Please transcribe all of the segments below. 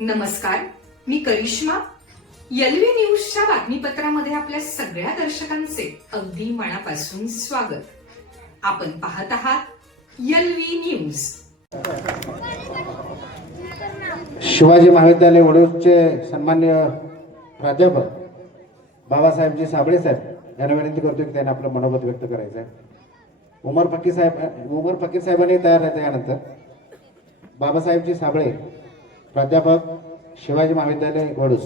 नमस्कार, मी करिश्मा. एलव्ही न्यूजच्या बातमीपत्रामध्ये आपल्या सगळ्या दर्शकांचे अगदी मनापासून स्वागत. आपण पाहत आहात एलव्ही न्यूज. शिवाजी महाविद्यालय वडूजचे सन्मान्य प्राध्यापक बाबासाहेबजी साबळे साहेब यांना विनंती करतो की त्यांनी आपलं मनोगत व्यक्त करायचं आहे. उमर फकीर साहेबांनी तयार राहते. यानंतर बाबासाहेबजी साबळे प्राध्यापक शिवाजी महाविद्यालय वडूज.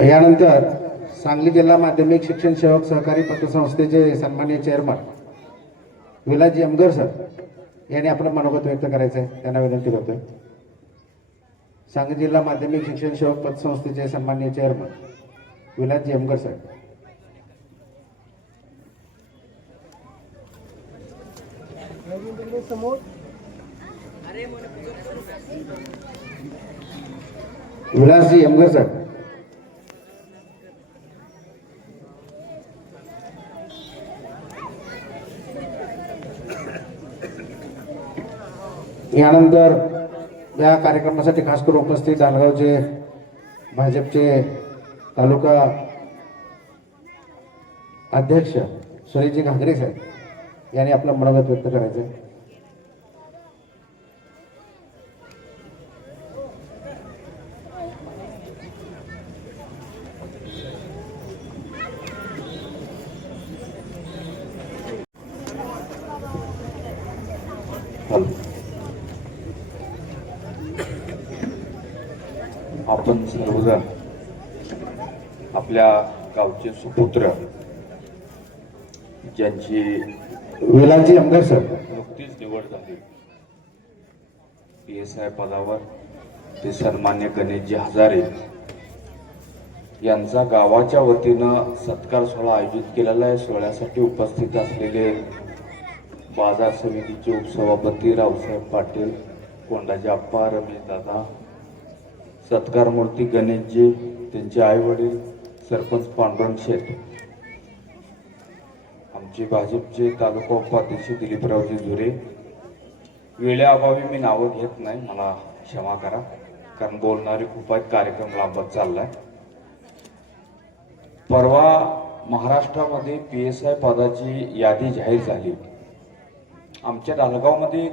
यानंतर सांगली जिल्हा माध्यमिक शिक्षण सेवक सहकारी पतसंस्थेचे सन्माननीय चेअरमन विलासजी अमगर सर यांनी आपलं मनोगत व्यक्त करायचं आहे. त्यांना विनंती करतोय. सांगली जिल्हा माध्यमिक शिक्षण सेवक पतसंस्थेचे सन्माननीय chairman Vilasji Amgar sir. Vilasji Amgar sir. यानंतर या कार्यक्रमासाठी खास करून उपस्थित दालगावचे भाजपचे तालुका अध्यक्ष सुरेशजी घागरे साहेब यांनी आपलं मनोगत व्यक्त करायचं आहे. आपण सर्वजण आपल्या गावचे सुपुत्र ज्यांची विलासजी अमगर सर नुकतीच निवड झाली PSI पदावर, ते सन्मान्य गणेशजी हजारे यांचा गावाच्या वतीनं सत्कार सोहळा आयोजित केलेला आहे. सोहळ्यासाठी उपस्थित असलेले बाजार समितीचे उपसभापती रावसाहेब पाटील, कोंडाजी आप्पा, रमेश दादा, सत्कार मूर्ती गणेशजी, त्यांचे आई वडील, सरपंच पांडुरंग शेठ, आमचे भाजपचे तालुका उपाध्यक्ष दिलीपरावजी झुरे. वेळेअभावी मी नावं घेत नाही, मला क्षमा करा, कारण बोलणारे खूप आहेत, कार्यक्रम लांबत चाललाय. परवा महाराष्ट्रामध्ये PSI पदाची यादी जाहीर झाली. आमच्या दालगावमध्ये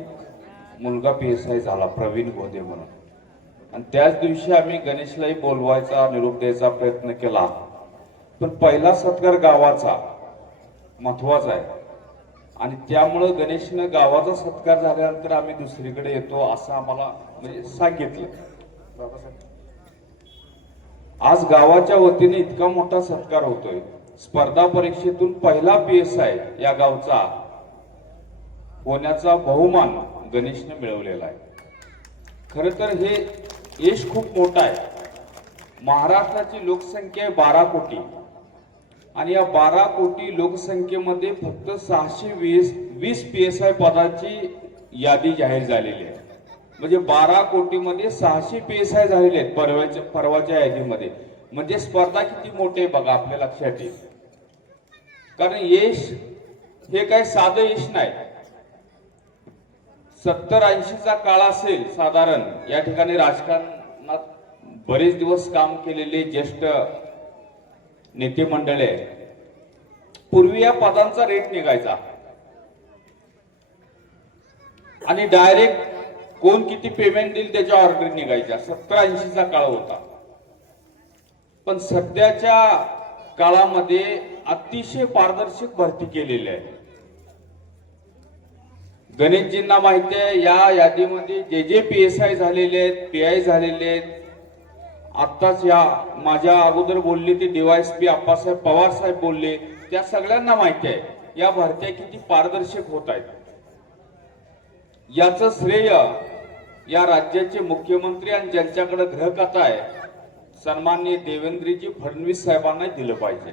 मुलगा PSI झाला, प्रवीण गोदे म्हणून, आणि त्याच दिवशी आम्ही गणेशलाही बोलवायचा, निरोप द्यायचा प्रयत्न केला. पण पहिला सत्कार गावाचा महत्वाचा आहे, आणि त्यामुळं गणेशनं गावाचा सत्कार झाल्यानंतर आम्ही दुसरीकडे येतो असं आम्हाला म्हणजे सांगितलं. आज गावाच्या वतीने इतका मोठा सत्कार होतोय. स्पर्धा परीक्षेतून पहिला PSI या गावचा होण्याचा बहुमान गणेशने मिळवलेला आहे. खर तर हे यश खूप मोठं आहे. महाराष्ट्राची लोकसंख्या आहे 12 कोटी, आणि या 12 कोटी लोकसंख्येमध्ये फक्त 620 PSI पदाची यादी जाहीर झालेली आहे. म्हणजे 12 कोटीमध्ये 600 PSI झालेले आहेत परवाच्या यादीमध्ये. म्हणजे स्पर्धा किती मोठी आहे बघा, आपल्या लक्षात येईल. कारण यश हे काही साधं यश नाही. 70-80चा काळ असेल साधारण. या ठिकाणी राजकारणात बरेच दिवस काम केलेले ज्येष्ठ नेते मंडळी आहे. पूर्वी या पदांचा रेट निघायचा आणि डायरेक्ट कोण किती पेमेंट देईल त्याच्या ऑर्डर निघायच्या. 70-80चा काळ होता. पण सध्याच्या काळामध्ये अतिशय पारदर्शक भरती केलेली आहे. गणेशजींना माहिती आहे या यादीमध्ये जे PSI झालेले आहेत, PI झालेले आहेत. आत्ताच या माझ्या अगोदर बोलले ते DYSP आप्पासाहेब पवार साहेब बोलले, त्या सगळ्यांना माहिती आहे या भरत्या किती पारदर्शक होत आहेत. याचं श्रेय या राज्याचे मुख्यमंत्री आणि ज्यांच्याकडे ग्रहकथा आहे सन्माननीय देवेंद्रजी फडणवीस साहेबांना दिलं पाहिजे.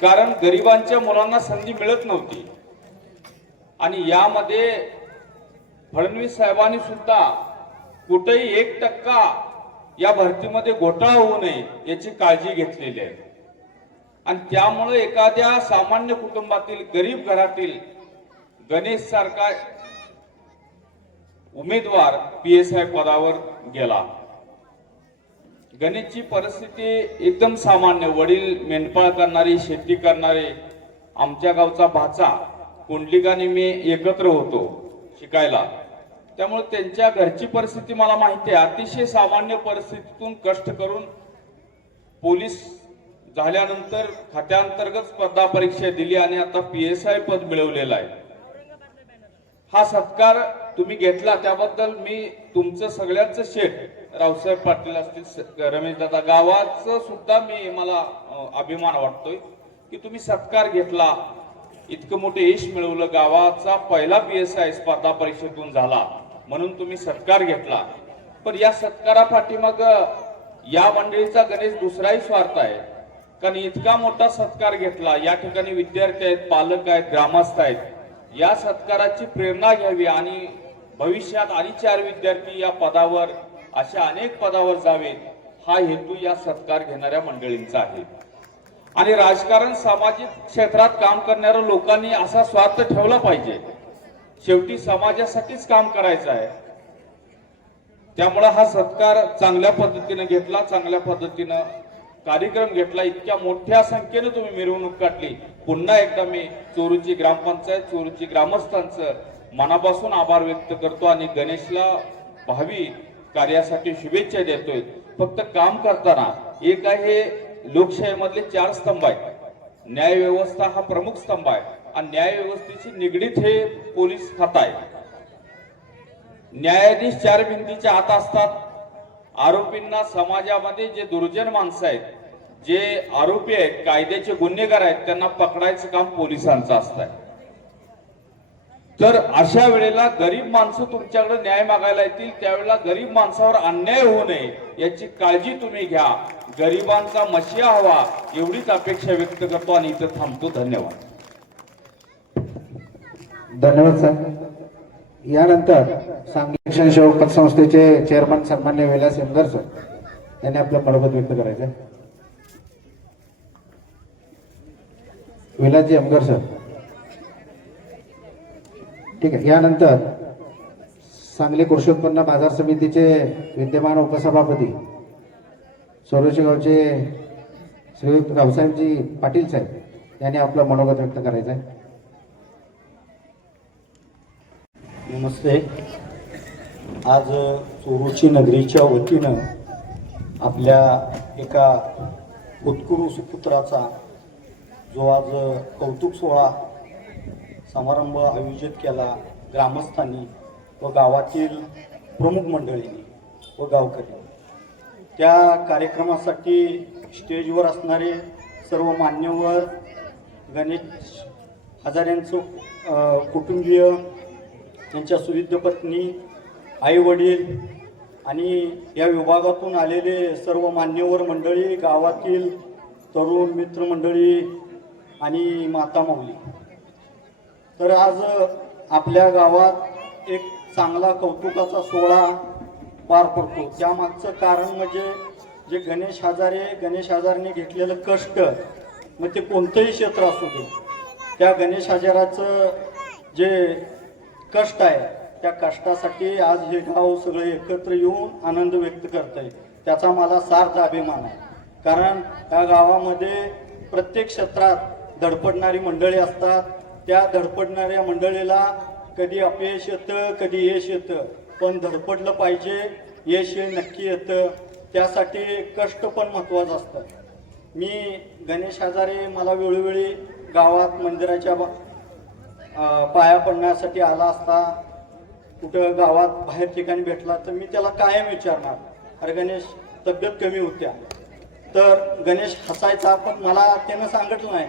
कारण गरिबांच्या मुलांना संधी मिळत नव्हती, आणि यामध्ये फडणवीस साहेबांनी सुद्धा कुठेही 1% या भरतीमध्ये घोटाळा होऊ नये याची काळजी घेतलेली आहे. आणि त्यामुळे एखाद्या सामान्य कुटुंबातील गरीब घरातील गणेश सारखा उमेदवार PSI पदावर गेला. गणेशची परिस्थिती एकदम सामान्य, वडील मेंढपाळ करणारे, शेती करणारे. आमच्या गावचा भाचा कुंडलिक आणि मी एकत्र होतो शिकायला, त्यामुळे त्यांच्या घरची परिस्थिती मला माहिती आहे. अतिशय सामान्य परिस्थितीतून कष्ट करून पोलीस झाल्यानंतर खात्याअंतर्गत स्पर्धा परीक्षा दिली आणि आता PSI पद मिळवलेलं आहे. हा सत्कार तुम्ही घेतला त्याबद्दल मी तुमचं सगळ्यांचं शेठ, रावसाहेब पाटील असतील, रमेश दादा, गावाचं सुद्धा मला अभिमान वाटतोय की तुम्ही सत्कार घेतला, इतकं मोठं यश मिळवलं. गावाचा पहिला PSI स्पर्धा परीक्षेतून झाला म्हणून तुम्ही सत्कार घेतला. पण या सत्कारापाठी मग या मंडळीचा गणेश दुसराही स्वार्थ आहे, कारण इतका मोठा सत्कार घेतला. या ठिकाणी विद्यार्थी आहेत, पालक आहेत, ग्रामस्थ आहेत. या सत्काराची प्रेरणा घ्यावी आणि भविष्यात आणि 4 विद्यार्थी या पदावर, अशा अनेक पदावर जावेत, हा हेतू या सत्कार घेणाऱ्या मंडळींचा आहे. आणि राजकारण, सामाजिक क्षेत्रात काम करणाऱ्या लोकांनी असा स्वार्थ ठेवला पाहिजे. शेवटी समाजासाठीच काम करायचं आहे. त्यामुळे हा सत्कार चांगल्या पद्धतीने घेतला, चांगल्या पद्धतीनं कार्यक्रम घेतला. इतक्या मोठ्या संख्येने तुम्ही मिरवणूक काढली. पुन्हा एकदा मी चोरूची ग्रामपंचायत, चोरूची ग्रामस्थांचं मनापासून आभार व्यक्त करतो आणि गणेशला भावी कार्यासाठी शुभेच्छा देतोय. फक्त काम करताना एक आहे, लोकशाहीमधले 4 स्तंभ आहेत. न्याय व्यवस्था हा प्रमुख स्तंभ आहे आणि न्याय व्यवस्थेशी निगडीत हे पोलीस खातं आहे. न्यायाधीश 4 भिंतीच्या आत असतात. आरोपींना, समाजामध्ये जे दुर्जन माणसं आहेत, जे आरोपी आहेत, कायद्याचे गुन्हेगार आहेत, त्यांना पकडायचं काम पोलिसांचं असतंय. तर अशा वेळेला गरीब माणसं तुमच्याकडे न्याय मागायला येतील, त्यावेळेला गरीब माणसावर अन्याय होऊ नये याची काळजी तुम्ही घ्या. गरिबांचा मशिया हवा एवढीच अपेक्षा व्यक्त करतो आणि इथं थांबतो. धन्यवाद. धन्यवाद सर. यानंतर सांगली शिक्षण सेवक पतसंस्थेचे चेअरमन सन्मान्य विलास एमगर सर यांनी आपलं मनोगत व्यक्त करायचं. विलासजी एमगर सर. ठीक आहे. यानंतर सांगली कृषी उत्पन्न बाजार समितीचे विद्यमान उपसभापती सोरोशी गावचे श्रीयुत रावसाहेबजी पाटील साहेब यांनी आपलं मनोगत व्यक्त करायचं आहे. नमस्ते. आज चोरूची नगरीच्या वतीनं आपल्या एका उत्कृष्ट सुपुत्राचा जो आज कौतुक सोहळा समारंभ आयोजित केला ग्रामस्थांनी व गावातील प्रमुख मंडळींनी व गावकरी, त्या कार्यक्रमासाठी स्टेजवर असणारे सर्व मान्यवर, गणेश हजारेंचं कुटुंबीय, त्यांच्या सुविद्य पत्नी, आई वडील आणि या विभागातून आलेले सर्व मान्यवर मंडळी, गावातील तरुण मित्रमंडळी आणि माता माऊली. तर आज आपल्या गावात एक चांगला कौतुकाचा सोहळा पार पडतो. त्यामागचं कारण म्हणजे जे गणेश हजारेने घेतलेलं कष्ट, मग ते कोणतंही क्षेत्र असू दे, त्या गणेश हजाराचं जे कष्ट आहे त्या कष्टासाठी आज हे गाव सगळे एकत्र येऊन आनंद व्यक्त करत आहे. त्याचा मला सार्थ अभिमान आहे. कारण त्या गावामध्ये प्रत्येक क्षेत्रात धडपडणारी मंडळी असतात. त्या धडपडणाऱ्या मंडळीला कधी अपयश येतं, कधी यश येतं, पण धडपडलं पाहिजे, यश हे नक्की येतं. त्यासाठी कष्ट पण महत्त्वाचं असतं. मी गणेश हजारे मला वेळोवेळी गावात मंदिराच्या पाया पडण्यासाठी आला असता, कुठं गावात बाहेर ठिकाणी भेटला तर मी त्याला कायम विचारणार, अरे गणेश तब्येत कमी होत्या. तर गणेश हसायचा, पण मला त्यानं सांगितलं नाही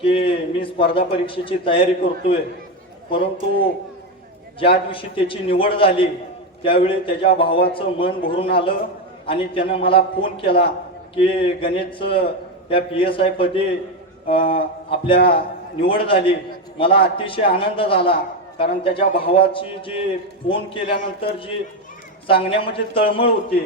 की मी स्पर्धा परीक्षेची तयारी करतोय. परंतु ज्या दिवशी त्याची निवड झाली त्यावेळी त्याच्या भावाचं मन भरून आलं आणि त्यानं मला फोन केला की गणेशचं त्या PSI पदी आपल्या निवड झाली. मला अतिशय आनंद झाला, कारण त्याच्या भावाची जी फोन केल्यानंतर जी सांगण्यामध्ये तळमळ होती.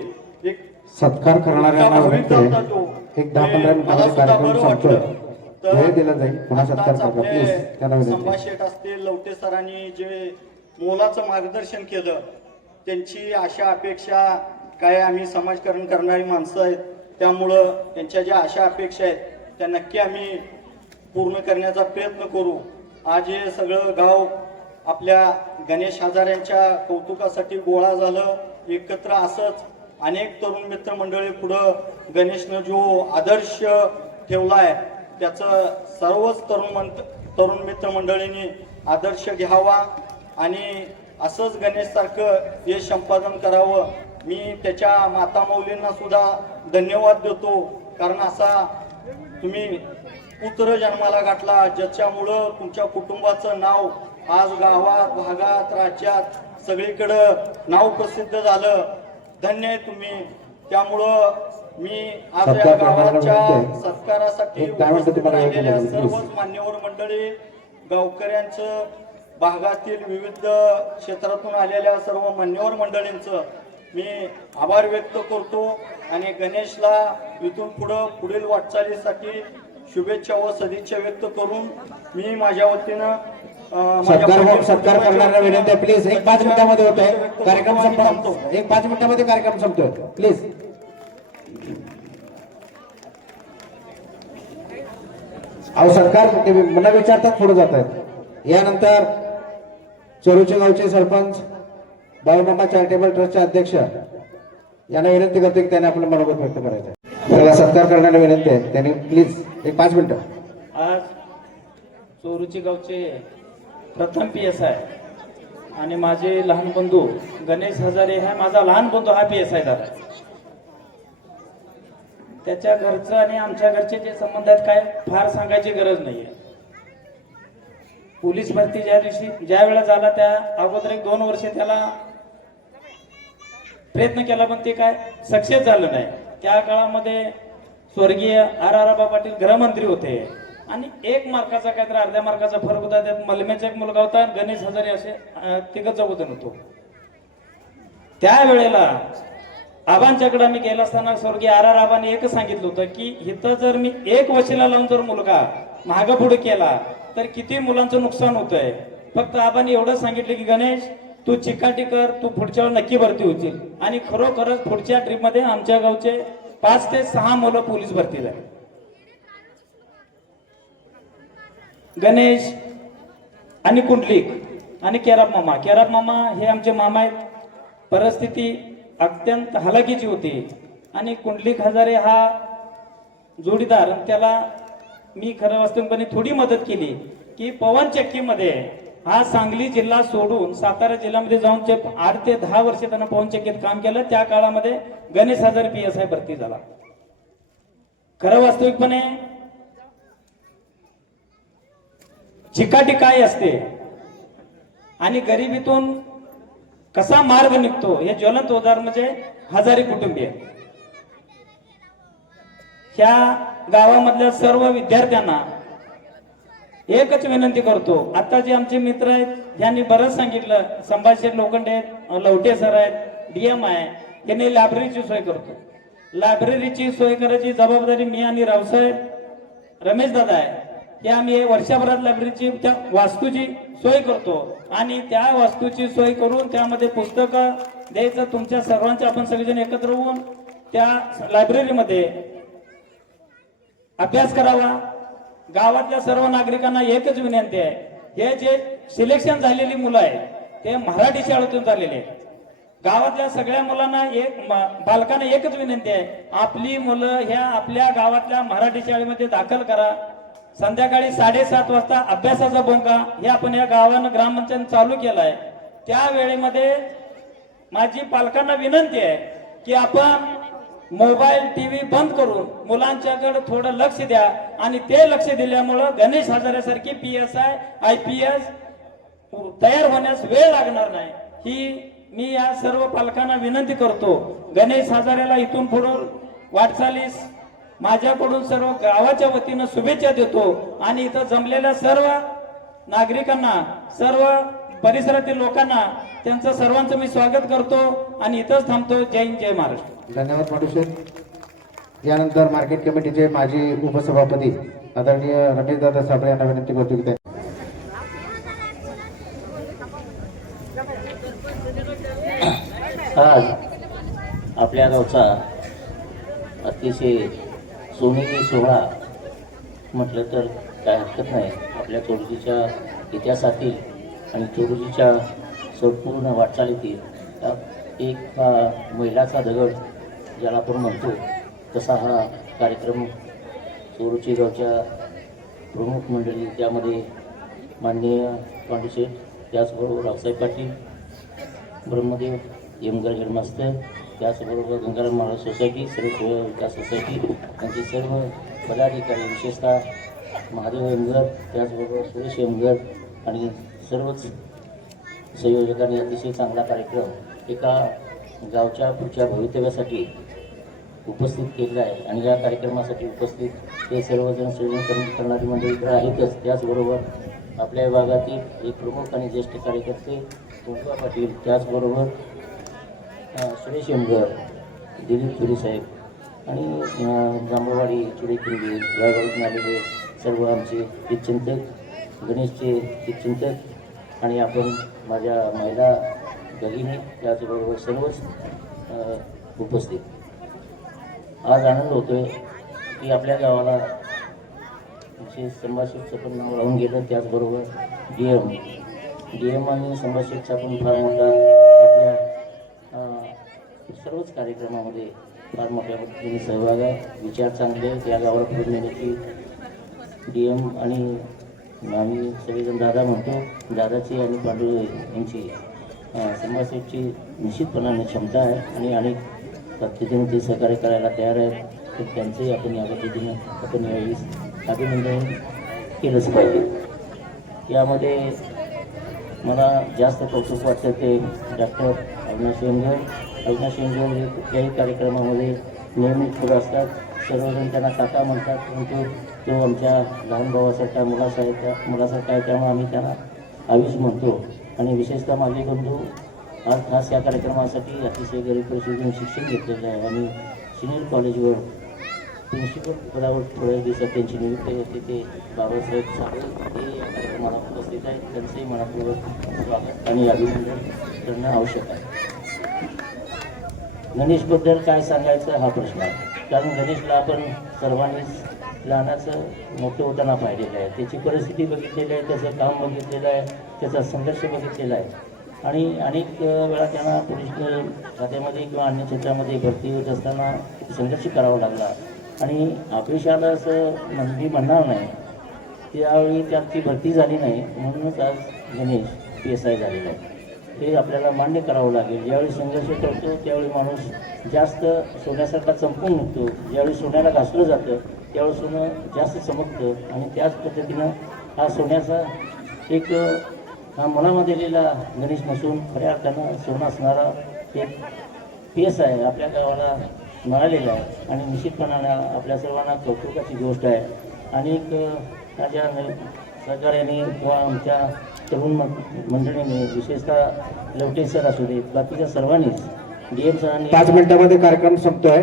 एक सत्कार करणाऱ्यांना भाविक विनंती होता आहे. तो. एक 10-15 मला मिनिटांमध्ये सुद्धा कार्यक्रम बरं संपतोय. वाटलं वेळ दिला जाईल. पुन्हा सत्कार आताच करा प्लीज. त्यांना आपले विनंती. संभाष शेठ असतील, लवटे सरांनी जे मोलाचं मार्गदर्शन केलं, त्यांची आशा अपेक्षा काय, आम्ही समाजकारण करणारी माणसं आहेत, त्यामुळं त्यांच्या ज्या आशा अपेक्षा आहेत त्या नक्की आम्ही पूर्ण करण्याचा प्रयत्न करू. आज हे सगळं गाव आपल्या गणेश हजाऱ्यांच्या कौतुकासाठी गोळा झालं. एकत्र असंच अनेक तरुण मित्रमंडळी पुढं गणेशनं जो आदर्श ठेवलाय त्याचं सर्वच तरुण मित्रमंडळींनी आदर्श घ्यावा आणि असंच गणेशसारखं हे संपादन करावं. मी त्याच्या माता मौलींना सुद्धा धन्यवाद देतो, कारण असा तुम्ही पुत्र जन्माला घातला ज्याच्यामुळं तुमच्या कुटुंबाचं नाव आज गावात, भागात, राज्यात सगळीकडं नाव प्रसिद्ध झालं. धन्य आहे तुम्ही. त्यामुळं मी आज या गावाच्या सत्कारासाठी उपस्थित राहिलेल्या सर्वच मान्यवर मंडळी, गावकऱ्यांचं, भागातील विविध क्षेत्रातून आलेल्या सर्व मान्यवर मंडळींचं मी आभार व्यक्त करतो आणि गणेशला इथून पुढील वाटचालीसाठी शुभेच्छा व सदिच्छा व्यक्त करून मी माझ्या वतीनं सत्कार करणाऱ्या विनंती आहे प्लीज. एक 5 मिनिटांमध्ये होत आहे कार्यक्रम संपतो. एक 5 मिनिटांमध्ये कार्यक्रम संपतोय प्लीज. अहो सरकार मला विचारतात पुढे जात आहेत. यानंतर चोरूचे गावचे सरपंच बाळूमामा चॅरिटेबल ट्रस्टचे अध्यक्ष यांना विनंती करतो की त्यांनी आपलं मनोगत व्यक्त करायचं आहे. सत्कार करण्याला विनंती आहे त्यांनी प्लीज एक 5 मिनिटं. आज चोरूची गावचे प्रथम PSI आणि माझे लहान बंधू गणेश हजारे हा माझा लहान बंधू हा PSI झाला. त्याच्या घरचं आणि आमच्या घरचे जे संबंध आहेत काय फार सांगायची गरज नाहीये. पोलीस भरती ज्या वेळेला झाला त्या अगोदर 1-2 वर्ष त्याला प्रयत्न केला पण ते काय सक्सेस झालं नाही. त्या काळामध्ये स्वर्गीय RR पाटील गृहमंत्री होते आणि 1 मार्काचा काहीतरी अर्ध्या मार्काचा फरक होता. त्यात मलमेचा एक मुलगा होता, गणेश हजारे असे तिघं चौघजण होतो. त्यावेळेला आबांच्याकडे आम्ही गेला असताना स्वर्गीय RR आबांनी एकच सांगितलं होतं की इथं जर मी 1 वशिला लावून जर मुलगा मागं पुढे केला तर किती मुलांचं नुकसान होतंय. फक्त आबांनी एवढंच सांगितलं की गणेश तू चिकाटी कर, तू पुढच्या वेळेला नक्की भरती होतील. आणि खरोखरच पुढच्या ट्रिपमध्ये आमच्या गावचे 5 ते 6 मुलं पोलीस भरती झाले. गणेश आणि कुंडलिक आणि केराब मामा हे आमचे मामा आहेत. परिस्थिती अत्यंत हलाखीची होती आणि कुंडलिक हजारे हा जोडीदार, त्याला मी खरं वास्तविकपणे थोडी मदत केली की पवन चक्कीमध्ये हा सांगली जिल्हा सोडून सातारा जिल्ह्यामध्ये जाऊन 8 ते 10 वर्ष त्यांना पवन चक्कीत काम केलं. त्या काळामध्ये गणेश हजारे PSI भरती झाला. खरं वास्तविकपणे चिकाटी काय असते आणि गरिबीतून कसा मार्ग निघतो हे ज्वलंत उदाहरण म्हणजे हजारी कुटुंबीय. ह्या गावामधल्या सर्व विद्यार्थ्यांना एकच विनंती करतो. आता जे आमचे मित्र आहेत यांनी बरंच सांगितलं, संभाष लोखंडे आहेत, लवटे सर आहेत, DM आहे, यांनी लायब्ररीची सोय करतो. लायब्ररीची सोय करायची जबाबदारी मी आणि रावसाहेब रमेश दादा आहे. हे आम्ही वर्षभरात लायब्ररीची त्या वास्तूची सोय करतो आणि त्या वास्तूची सोय करून त्यामध्ये पुस्तकं द्यायचं. तुमच्या सर्वांचे आपण सगळेजण एकत्र होऊन त्या लायब्ररीमध्ये अभ्यास करावा. गावातल्या सर्व नागरिकांना एकच विनंती आहे, हे जे सिलेक्शन झालेली मुलं आहेत ते मराठी शाळेतून झालेले आहेत. गावातल्या सगळ्या मुलांना पालकांना एकच विनंती आहे, आपली मुलं ह्या आपल्या गावातल्या मराठी शाळेमध्ये दाखल करा. संध्याकाळी 7:30 वाजता अभ्यासाचा बोंगा हे आपण या गावानं ग्रामपंचायत चालू केलाय. त्या वेळेमध्ये माझी पालकांना विनंती आहे की आपण मोबाईल TV बंद करून मुलांच्याकडे थोडं लक्ष द्या आणि ते लक्ष दिल्यामुळं गणेश हजारेसारखी PSI IPS तयार होण्यास वेळ लागणार नाही. ही मी या सर्व पालकांना विनंती करतो. गणेश हजारेला इथून पुढे वाटचालीस माझ्याकडून सर्व गावाच्या वतीनं शुभेच्छा देतो आणि इथं जमलेल्या सर्व नागरिकांना, सर्व परिसरातील लोकांना त्यांचं सर्वांचं मी स्वागत करतो आणि इथंच थांबतो. जय हिंद, जय महाराष्ट्र. धन्यवाद माडुशेठ. यानंतर मार्केट कमिटीचे माजी उपसभापती आदरणीय रमेशदादा साबळे यांना विनंती करतो की ते आज आपल्या गावचा अतिशय सोनेरी सोहळा म्हटलं तर काय हरकत नाही. आपल्या चोरुजीच्या इतिहासातील आणि चोरुजीच्या संपूर्ण वाटचालीतील एक मैलाचा दगड ज्याला आपण म्हणतो तसा हा कार्यक्रम चोरुची गावच्या प्रमुख मंडळी, त्यामध्ये माननीय पांडुशेठ, त्याचबरोबर रावसाहेब पाटील, ब्रह्मदेव यमगर हेडमास्टर, त्याचबरोबर गंगाराम महाराज सोसायटी, सर्व सेवा विकास सोसायटी यांचे सर्व पदाधिकारी, विशेषतः महादेव यमगर, त्याचबरोबर सुरेश यमगर आणि सर्वच संयोजकांनी अतिशय चांगला कार्यक्रम एका गावच्या पुढच्या भवितव्यासाठी उपस्थित केलेला आहे. आणि या कार्यक्रमासाठी उपस्थित ते सर्वजण संयोजन करणारी मंडळी तर आहेतच, त्याचबरोबर आपल्या विभागातील एक प्रमुख आणि ज्येष्ठ कार्यकर्ते कुंकवा पाटील, त्याचबरोबर सुरेश यमगर, दिलीप पुरी साहेब आणि जांभूळवाडी चुडेकिंडी या गावातून आलेले सर्व आमचे हितचिंतक, गणेशचे हितचिंतक आणि आपण माझ्या महिला भगिनी, त्याचबरोबर सर्वच उपस्थित. आज आनंद होतोय की आपल्या गावाला विशेष संभाषकचं पण नाव राहून गेलं, त्याचबरोबर डी एम आणि संभाषकचा पण फार मोठा आपल्या सर्वच कार्यक्रमामध्ये फार मोठ्या पद्धतीने सहभाग आहे. विचार चांगले आहेत या गावाला पुढे नेण्याची डी एम आणि आम्ही सगळेजण दादा म्हणतो. दादाची आणि पांडू यांची संभाषकची निश्चितपणाने क्षमता आहे आणि अनेक पद्धतीने ते सहकार्य करायला तयार आहेत. तर त्यांचंही आपण या पद्धतीने आपण यावेळी अभिनंदन केलंच पाहिजे. यामध्ये मला जास्त कौतुक वाटतं ते डॉक्टर अविनाश यमगर. अविनाश यमगर हे कुठल्याही कार्यक्रमामध्ये नियमित पुढे असतात. सर्वजण त्यांना काका म्हणतात, परंतु तो आमच्या लहान भावासारखा मुलासारखा आहे, त्यामुळे आम्ही त्यांना आयुष म्हणतो. आणि विशेषतः माझे बंधू आज खास या कार्यक्रमासाठी अतिशय गरीब परिस्थितीतून शिक्षण घेतलेलं आहे आणि सिनियर कॉलेजवर प्रिन्सिपल पदावर थोड्या दिवसात त्यांची नियुक्ती होती. ते बाबासाहेब साबळे हे या कार्यक्रमाला उपस्थित आहेत. त्यांचंही मनापूर्वक स्वागत आणि अभिनंदन करणं आवश्यक आहे. गणेशबद्दल काय सांगायचं हा प्रश्न आहे, कारण गणेशला आपण सर्वांनीच लहानाचं मोठं होताना पाहिलेलं आहे. त्याची परिस्थिती बघितलेली आहे, त्याचं काम बघितलेलं आहे, त्याचा संघर्ष बघितलेला आहे आणि अनेक वेळा त्यांना पोलीस खात्यामध्ये किंवा अन्य क्षेत्रामध्ये भरती होत असताना संघर्ष करावा लागला आणि अपयशाला असं मी म्हणणार नाही. त्यावेळी त्यात ती भरती झाली नाही, म्हणूनच आज गणेश PSI झालेला आहे. हे आपल्याला मान्य करावं लागेल. ज्यावेळी संघर्ष करतो त्यावेळी माणूस जास्त सोन्यासारखा चमकून निघतो. ज्यावेळी सोन्याला घासलं जातं त्यावेळी सोनं जास्त चमकतं आणि त्याच पद्धतीनं हा सोन्याचा एक हा मनामध्ये दिलेला गणेश नसून खऱ्या अर्थानं सोनं असणारा एक PSI आपल्या गावाला मिळालेला आहे आणि निश्चितपणाने आपल्या सर्वांना कौतुकाची गोष्ट आहे. अनेक माझ्या सहकार्याने किंवा आमच्या तरुण मंडळीने, विशेषतः लवटे सर असू देत, बाकीच्या सर्वांनीच DM सरांनी 5 मिनिटामध्ये कार्यक्रम संपतोय.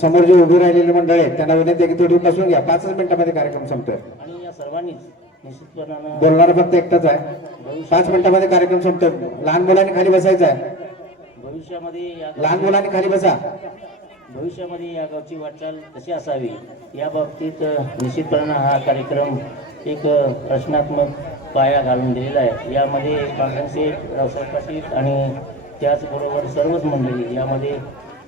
समोर जे उभी राहिलेली मंडळी आहेत त्यांना विनंती आहे की थोडी नसून घ्या. 5 मिनिटामध्ये कार्यक्रम संपतोय. आणि या सर्वांनीच निश्चितपणानं बोलणार फक्त एकटाच आहे. 5 मिनिटामध्ये कार्यक्रम संपतोय. लहान मुलांनी खाली बसायचं आहे. लहान मुलांनी खाली बसा. भविष्यामध्ये या गावची वाटचाल कशी असावी या बाबतीत निश्चितपणानं हा कार्यक्रम एक रचनात्मक पाया घालून दिलेला आहे. यामध्ये पांढरशेठ, रावसाहेब पाटील आणि त्याचबरोबर सर्वच मंडळी यामध्ये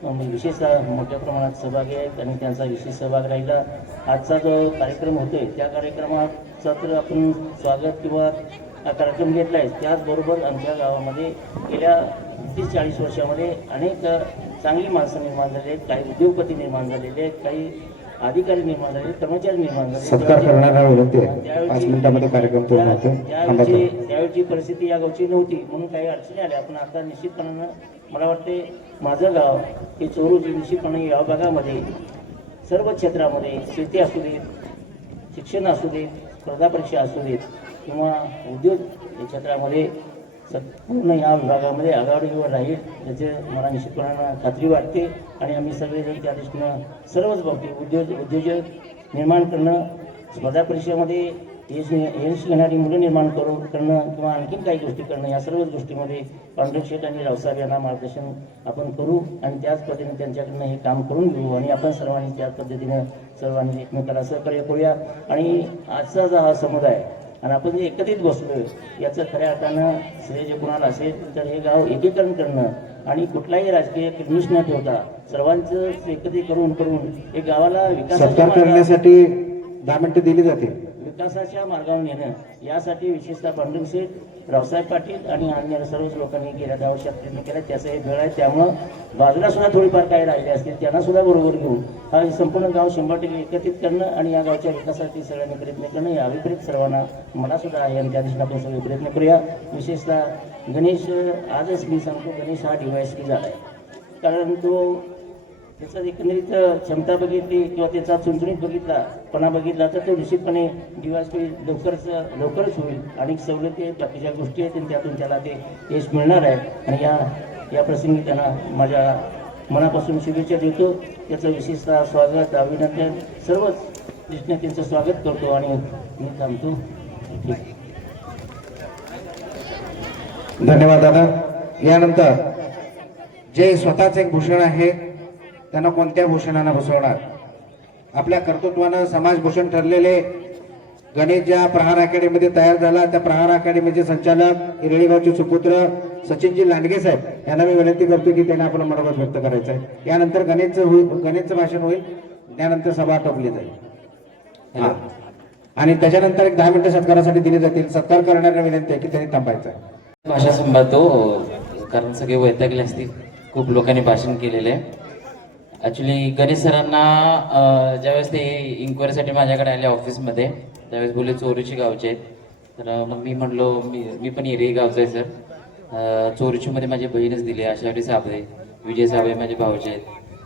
विशेषतः मोठ्या प्रमाणात सहभागी आहेत आणि त्यांचा विशेष सहभाग राहिला. आजचा जो कार्यक्रम होतोय त्या कार्यक्रमाचा तर आपण स्वागत किंवा हा कार्यक्रम घेतला आहे. त्याचबरोबर आमच्या गावामध्ये गेल्या 30-40 वर्षामध्ये अनेक चांगली माणसं निर्माण झाली आहेत. काही उद्योगपती निर्माण झालेले आहेत, काही अधिकारी निर्माण झाले, कर्मचारी निर्माण सत्कार करणारा विनंती आहे. 5 मिनिटामध्ये कार्यक्रम पूर्ण होतो. त्यावेळची परिस्थिती या गावची नव्हती म्हणून काही अडचणी आल्या. पण आता निश्चितपणानं मला वाटते माझं गाव हे चोरुजी निश्चितपणे या भागामध्ये सर्व क्षेत्रामध्ये शेती असू देत, शिक्षण असू देत, स्पर्धा परीक्षा असू देत किंवा उद्योग या क्षेत्रामध्ये पूर्ण या विभागामध्ये आघाडीवर राहील याचे मला निश्चितपणानं खात्री वाटते. आणि आम्ही सगळेजण त्या दृष्टीनं सर्वच बाबतीत उद्योजक निर्माण करणं स्पर्धा परीक्षेमध्ये यश घेणारी मुलं निर्माण करणं किंवा आणखीन काही गोष्टी करणं या सर्वच गोष्टीमध्ये पांडुरंग शेठ आणि रावसाहेब यांना मार्गदर्शन आपण करू आणि त्याच पद्धतीने त्यांच्याकडनं हे काम करून घेऊ आणि आपण सर्वांनी त्याच पद्धतीनं सर्वांनी एकमेकाला सहकार्य करूया. आणि आजचा जो हा समुदाय आणि आपण जे एकत्रित बसलोय याचं खऱ्या अर्थानं श्रेय जे कुणाला असेल तर हे गाव एकीकरण करणं आणि कुठलाही राजकीय किरमिश न ठेवता सर्वांचं एकत्रीकरण करून एक गावाला सत्कार करण्यासाठी 10 मिनिटं दिली जाते. विकासाच्या मार्गावर नेणं यासाठी विशेषतः पांडुरंग शेठ, रावसाहेब पाटील आणि अन्य सर्वच लोकांनी गेल्या 10 वर्षात प्रयत्न केला. त्याचा एक वेळ आहे. त्यामुळं बाजूला सुद्धा थोडीफार काही राहिले असतील त्यांना सुद्धा बरोबर घेऊन हा संपूर्ण गाव 100% एकत्रित करणं आणि या गावच्या विकासासाठी सगळ्यांनी प्रयत्न करणं या अभिप्रेत सर्वांना मला सुद्धा आहे आणि त्या दिवशी आपण सगळे प्रयत्न करूया. विशेषतः गणेश, आजच मी सांगतो, गणेश हा DYSP झाला आहे. कारण तो त्याचा एकंदरीत क्षमता बघितली किंवा त्याचा चुणचुणीत बघितला बघितला तर तो निश्चितपणे DYSP लवकरच होईल. आणि सवलती बाकीच्या गोष्टी आहेत आणि त्यातून त्याला ते यश मिळणार आहे. आणि या प्रसंगी त्यांना माझ्या मनापासून शुभेच्छा देतो. त्याचं विशेषतः स्वागत, अभिनंदन सर्वच दृष्टीने त्यांचं स्वागत करतो आणि मी थांबतो. धन्यवाद दादा. यानंतर जे स्वतःच एक भूषण आहे त्यांना कोणत्या भूषणानं बसवणार? आपल्या कर्तृत्वानं समाजभूषण ठरलेले गणेश ज्या प्रहार अकॅडमीमध्ये तयार झाला त्या प्रहार अकॅडमीचे संचालक इरळीगावचे सुपुत्र सचिनजी लांडगे साहेब यांना मी विनंती करतो की त्यांना आपलं मनोगत व्यक्त करायचं आहे. यानंतर गणेशचं भाषण होईल. त्यानंतर सभा टोपली जाईल आणि त्याच्यानंतर एक 10 मिनिटं सत्कारासाठी दिली जातील. सत्कार करणाऱ्या विनंती आहे की त्यांनी थांबायचं आहे. भाषा संभाळतो कारण सगळे वैतागले असतील. खूप लोकांनी भाषण केलेलं आहे. ॲक्च्युली गणेश सरांना ज्यावेळेस ते इन्क्वायरीसाठी माझ्याकडे आले ऑफिसमध्ये त्यावेळेस बोलले चोरीची गावचे आहेत. तर मग मी म्हणलो मी पण एरिया गावचा आहे सर. चोरीचीमध्ये माझी बहीणच दिली, आशावरी साबळे, विजय साबळे माझे भाऊचे आहेत.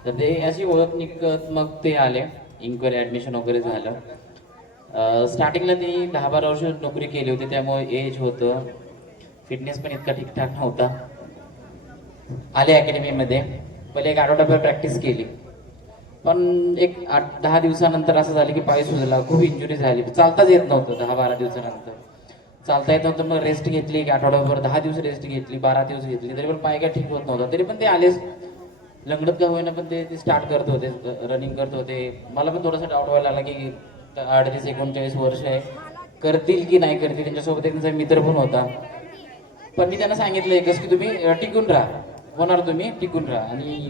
तर ते अशी ओळख निघत मग ते आले. इन्क्वायरी ॲडमिशन वगैरे झालं. स्टार्टिंगला त्यांनी 10-12 वर्ष नोकरी केली होती त्यामुळे एज होतं, फिटनेस पण इतका ठीकठाक नव्हता. आले अकॅडमीमध्ये, पहिले एक आठवडाभर प्रॅक्टिस केली. पण एक 8-10 दिवसानंतर असं झालं की पाय सुजला, खूप इंजुरी झाली, चालताच येत नव्हतं. 10-12 दिवसानंतर चालता येत नव्हतं. मग रेस्ट घेतली, एक आठवडाभर 10 दिवस रेस्ट घेतली, 12 दिवस घेतली, तरी पण पाय काय ठीक होत नव्हता. तरी पण ते आलेच, लंगडत का होईना पण ते स्टार्ट करत होते, रनिंग करत होते. मला पण थोडासा डाऊट व्हायला लागला की 38-39 वर्ष आहे, करतील की नाही करतील. त्यांच्यासोबत एक त्यांचा मित्र पण होता. पण मी त्यांना सांगितलं एकच की तुम्ही टिकून राहा, होणार तुम्ही टिकून राहा. आणि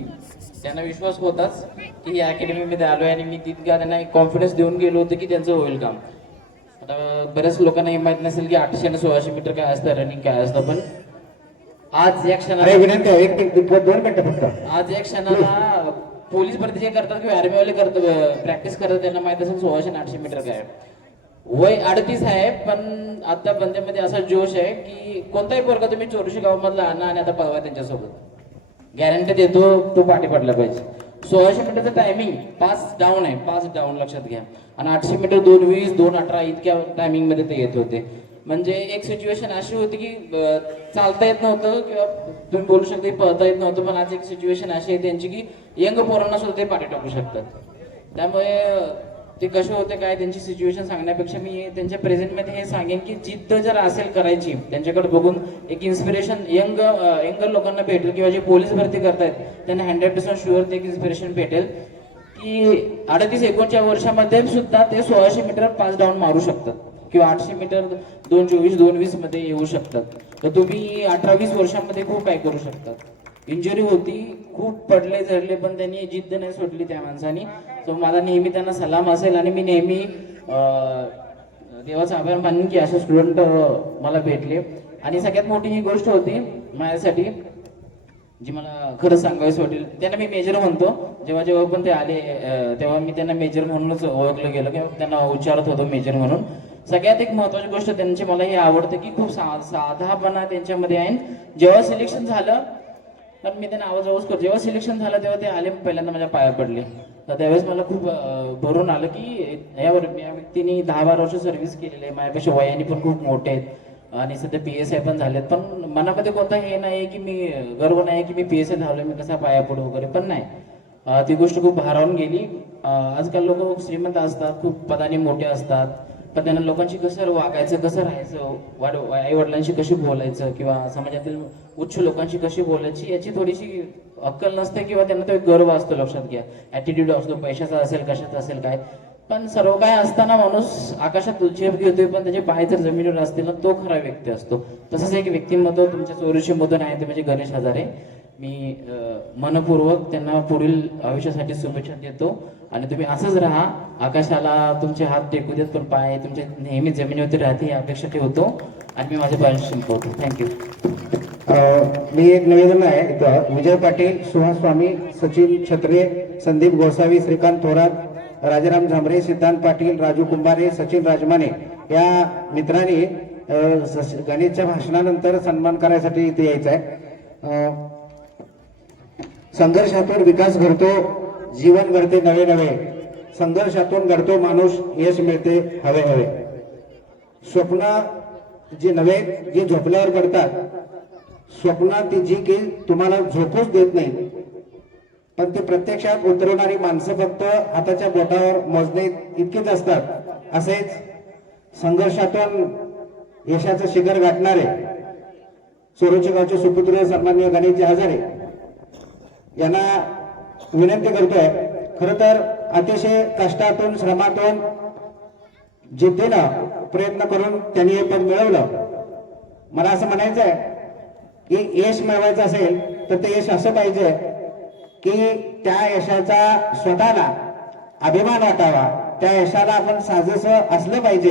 त्यांना विश्वास होताच की या अकॅडमीमध्ये आलोय आणि मी तितका त्यांना एक कॉन्फिडन्स देऊन गेलो होतो की त्यांचं होईल काम. आता बऱ्याच लोकांना हे माहित नसेल की 800 आणि 1600 मीटर काय असतं, रनिंग काय असतं. पण आज या क्षणाला विनंती आहे 2 मिनिटं फक्त. आज या क्षणाला पोलीस भरती जे करतात किंवा आर्मीवाले करतात, प्रॅक्टिस करतात, त्यांना माहित असेल 1600 आणि 800 मीटर काय. वय 38 आहे पण आता बंदेमध्ये असा जोश आहे की कोणताही पोरगा तुम्ही चोरशी गावामधला आणा आणि आता पळवा त्यांच्यासोबत, गॅरंटी देतो तो पाठी पडला पाहिजे. 1600 मीटरचं टायमिंग 5 डाऊन आहे, 5 डाऊन लक्षात घ्या. आणि 800 मीटर 2:20, 2:18 इतक्या टायमिंग मध्ये ते येत होते. म्हणजे एक सिच्युएशन अशी होती की चालता येत नव्हतं किंवा तुम्ही बोलू शकता की पळता येत नव्हतं. पण आज एक सिच्युएशन अशी आहे त्यांची की यंग पोरांना सुद्धा ते पाठी टाकू शकतात. त्यामुळे ते कसे होते काय त्यांची सिच्युएशन सांगण्यापेक्षा मी त्यांच्या प्रेझेंटमध्ये हे सांगेन की जिद्द जर असेल करायची, त्यांच्याकडे बघून एक इन्स्पिरेशन यंग लोकांना भेटेल किंवा जे पोलीस भरती करतायत त्यांना 100% शुअर ते एक इन्स्पिरेशन भेटेल की 38-39 वर्षामध्ये सुद्धा ते 1600 मीटर 5 डाऊन मारू शकतात किंवा 800 मीटर 2:24, 2:20 मध्ये येऊ शकतात. तर तुम्ही 18-20 वर्षांमध्ये खूप काय करू शकतात. इंजुरी होती, खूप पडले झडले, पण त्यांनी जिद्द नाही सोडली त्या माणसानी. सो माझा नेहमी त्यांना सलाम असेल आणि मी नेहमी देवाचा आभार मानेन की असे स्टुडंट मला भेटले. आणि सगळ्यात मोठी ही गोष्ट होती माझ्यासाठी जी मला खरं सांगायचं वाटेल, त्यांना मी मेजर म्हणतो. जेव्हा पण ते आले तेव्हा मी त्यांना मेजर म्हणूनच ओळखलं गेलं किंवा त्यांना उच्चारत होतो मेजर म्हणून. सगळ्यात एक महत्वाची गोष्ट त्यांची मला हे आवडते की खूप साधापणा त्यांच्यामध्ये आहे. जेव्हा सिलेक्शन झालं पण मी त्यांना आवाज करतो, जेव्हा सिलेक्शन झालं तेव्हा ते आले, पहिल्यांदा माझ्या पाया पडले. तर त्यावेळेस मला खूप भरून आलं की या व्यक्तीने 10-12 वर्ष सर्व्हिस केलेली आहे, माझ्यापेक्षा वयाने पण खूप मोठे आहेत आणि सध्या PSI पण झालेत. पण मनामध्ये कोणता हे नाही की मी गर्व नाही की मी PSI झालोय, मी कसा पाया पडू वगैरे, पण नाही. ती गोष्ट खूप भारावून गेली. आजकाल लोक श्रीमंत असतात, खूप पदाने मोठे असतात, पण त्यांना लोकांशी कसं वागायचं, कसं राहायचं, आई वडिलांशी कशी बोलायचं किंवा समाजातील उच्च लोकांशी कशी बोलायची याची थोडीशी अक्कल नसते किंवा त्यांना तो एक गर्व असतो. लक्षात घ्या, ॲटिट्यूड असतो, पैशाचा असेल, कशाचा असेल काय, पण सर्व काय असताना माणूस आकाशात झेप घेतोय पण त्याचे पाय जर जमिनीवर असतील ना तो खरा व्यक्ती असतो. तसंच एक व्यक्तिमत्व तुमच्या चौरशीमधून आहे ते म्हणजे गणेश हजारे. मी मनपूर्वक त्यांना पुढील आयुष्यासाठी शुभेच्छा देतो आणि तुम्ही असंच राहा, आकाशाला तुमचे हात टेकू देत पण पाय तुमचे नेहमी जमिनीवरती राहते ही अपेक्षा ठेवतो आणि मी माझ्या पायाशी शिंपवतो. थँक्यू. मी एक निवेदन आहे इथं. विजय पाटील, सुहास स्वामी, सचिन छत्रे, संदीप गोसावी, श्रीकांत थोरात, राजाराम झांबरे, सिद्धांत पाटील, राजू कुंभारे, सचिन राजमाने या मित्रांनी गणेशच्या भाषणानंतर सन्मान करायसाठी इथे यायचं आहे. संघर्षातून विकास घडतो, जीवन घडते नवे नवे, संघर्षातून घडतो माणूस, यश मिळते हवे हवे. स्वप्न जे नवे जे झोपल्यावर पडतात, स्वप्न ती जी की तुम्हाला झोपूच देत नाही, पण ते प्रत्यक्षात उतरवणारी माणसं फक्त हाताच्या बोटावर मोजणे इतकेच असतात. असेच संघर्षातून यशाचं शिखर गाठणारे सोरोचे गावचे सुपुत्र सन्माननीय गणेशजी हजारे यांना विनंती करतोय. खरं तर अतिशय कष्टातून, श्रमातून, जिद्दीनं प्रयत्न करून त्यांनी हे पद मिळवलं. मला असं म्हणायचं आहे की यश मिळवायचं असेल तर ते यश असं पाहिजे की त्या यशाचा स्वतःला अभिमान वाटावा, त्या यशाला आपण साजेसं असलं पाहिजे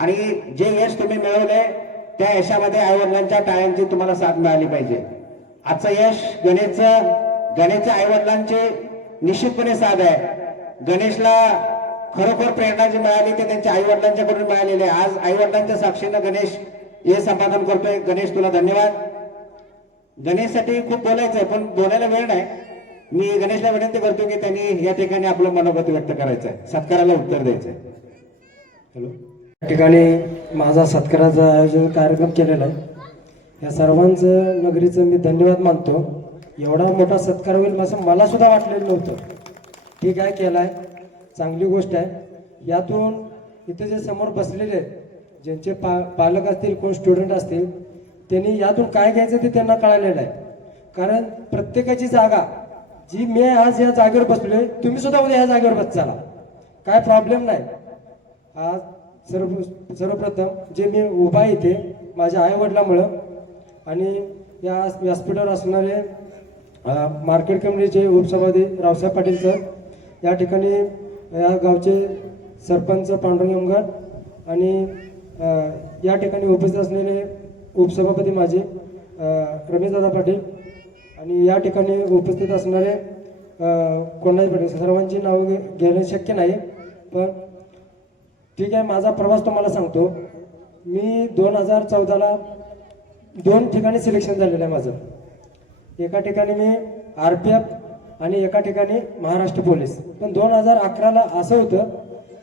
आणि जे यश तुम्ही मिळवले त्या यशामध्ये आईवडिलांच्या टाळ्यांची तुम्हाला साथ मिळाली पाहिजे. आजचं यश गणेशच्या आईवडिलांची निश्चितपणे साथ आहे. गणेशला खरोखर प्रेरणा जी मिळाली ते त्यांच्या आईवडिलांच्याकडून मिळालेली आहे. आज आईवडिलांच्या साक्षीनं गणेश हे संपादन करतोय. गणेश तुला धन्यवाद. गणेशसाठी खूप बोलायचं आहे पण बोलायला वेळ नाही. मी गणेशला विनंती करतो की त्यांनी या ठिकाणी आपलं मनोगत व्यक्त करायचं आहे, सत्काराला उत्तर द्यायचं आहे. हॅलो, या ठिकाणी माझा सत्काराचं आयोजन कार्यक्रम केलेला आहे. या सर्वांचं नगरीचं मी धन्यवाद मानतो. एवढा मोठा सत्कार होईल असं मला सुद्धा वाटलेलं नव्हतं. ठीक आहे, केलाय, चांगली गोष्ट आहे. यातून इथे जे समोर बसलेले आहेत, ज्यांचे पालक असतील, कोण स्टुडंट असतील, त्यांनी यातून काय घ्यायचं ते त्यांना कळालेलं आहे. कारण प्रत्येकाची जागा जी मी आज या जागेवर बसलोय, तुम्ही सुद्धा उद्या या जागेवर बस चाला, काय प्रॉब्लेम नाही. आज सर्वप्रथम जे मी उभा आहे इथे माझ्या आई वडिलांमुळं आणि या व्यासपीठावर असणारे मार्केट कमिटीचे उपसभापती रावसाहेब पाटील सर, या ठिकाणी या गावचे सरपंच पांडुरंग यमगर आणि या ठिकाणी उपस्थित असलेले उपसभापती माझे रमेशदादा पाटील आणि या ठिकाणी उपस्थित असणारे कोणाही पाटील, सर्वांची नावं घेणं शक्य नाही. पण ठीक आहे, माझा प्रवास तुम्हाला सांगतो. मी 2014ला 2 ठिकाणी सिलेक्शन झालेलं आहे माझं. एका ठिकाणी मी RPF आणि एका ठिकाणी महाराष्ट्र पोलीस. पण 2011ला असं होतं,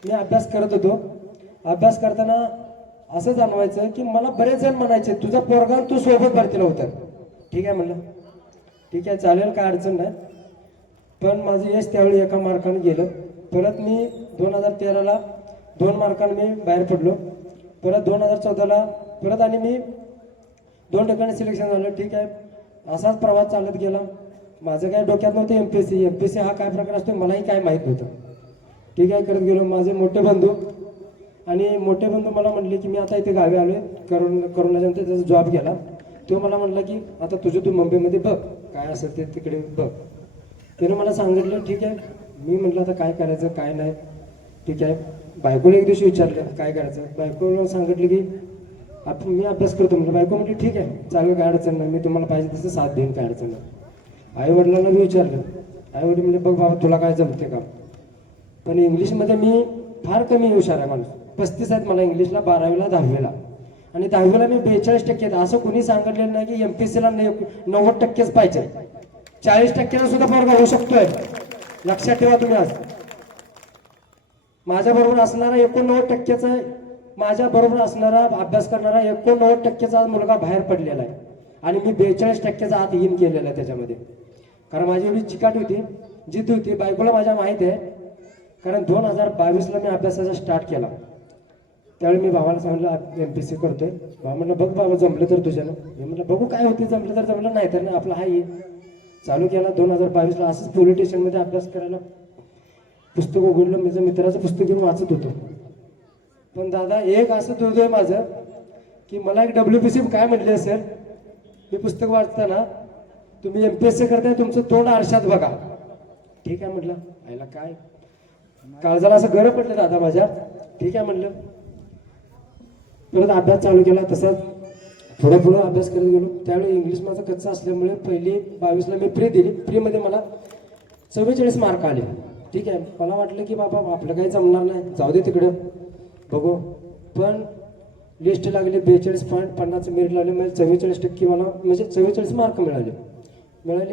मी अभ्यास करत होतो. अभ्यास करताना असं जाणवायचं की मला बरेच जण म्हणायचे तुझा पोरगा तू सोबत भरती नव्हतं. ठीक आहे म्हणलं, ठीक आहे चालेल, काय अडचण नाही. पण माझं यश त्यावेळी एका मार्काने गेलं. परत मी 2013ला 2 मार्काने मी बाहेर पडलो. परत 2014ला परत आणि मी 2 ठिकाणी सिलेक्शन झालं. ठीक आहे, असाच प्रवास चालत गेला. माझं काय डोक्यात नव्हतं एमपीएससी हा काय प्रकार असतो मलाही काय माहीत नव्हतं. ठीक आहे, करत गेलो. माझे मोठे बंधू मला म्हटले की मी आता इथे गावी आलोय, करोनाच्यानंतर त्याचा जॉब गेला. तो मला म्हटला की आता तुझं तू मुंबईमध्ये बघ, काय असेल ते तिकडे बघ. त्यानं मला सांगितलं. ठीक आहे, मी म्हटलं आता काय करायचं काय नाही. ठीक आहे, बायकोला एक दिवशी विचारलं काय करायचं. बायकोला सांगितलं की मी अभ्यास करतो म्हटलं. बायको म्हटली ठीक आहे चालेल, काय अडचण नाही, मी तुम्हाला पाहिजे तसं साथ देईन, काय अडचण नाही. आई वडिलांना मी विचारलं. आई वडील म्हणजे बघ बाबा तुला काय जमते का. पण इंग्लिशमध्ये मी फार कमी हुशार आहे. माणूस 35 आहेत मला इंग्लिशला, 12वीला 10वीला. आणि 10वीला मी 42% असं कुणी सांगितलेलं नाही की MPSCला 90%च पाहिजे. 40% सुद्धा पोरगा होऊ शकतोय. लक्षात ठेवा तुम्ही. आज माझ्या बरोबर असणारा 89%चा माझ्या बरोबर असणारा अभ्यास करणारा 89%चा मुलगा बाहेर पडलेला आहे आणि मी 42%चा आत इन केलेला आहे त्याच्यामध्ये. कारण माझी एवढी चिकाट होती, जिद्द होती. बायकोला माझ्या माहित आहे कारण 2022ला मी अभ्यासाचा स्टार्ट केला. त्यावेळी मी भावाला सांगितलं MPSC करतोय. भावा म्हणलं बघ बाबा जमलं तर तुझ्यानं. मी म्हणलं बघू काय होते, जमलं तर जमलं, नाही तर नाही, आपला हा ये. चालू केला 2022ला. असंच पोलीस स्टेशनमध्ये अभ्यास करायला पुस्तक उघडलं, माझ्या मित्राचं पुस्तक घेऊन वाचत होतो. पण दादा एक असं दुर्दैव आहे माझं की मला एक WPC काय म्हटले असेल, मी पुस्तक वाचताना तुम्ही MPSC करताय, तुमचं तोंड आरशात बघा. ठीक आहे म्हटलं, आईला काय काळजाला असं गरज पडलं दादा माझ्या. ठीक आहे म्हटलं, परत अभ्यास चालू केला. तसाच पुढं अभ्यास करत गेलो. त्यावेळी इंग्लिश माझा कच्चा असल्यामुळे पहिली 22ला मी प्री दिली. प्रीमध्ये मला 44 मार्क आले. ठीक आहे, मला वाटलं की बाबा आपलं काही जमणार नाही, जाऊ दे तिकडं बघू. पण लिस्ट लागली 42.50 मेरिट लागले. म्हणजे 44% मला म्हणजे 44 मार्क मिळाले.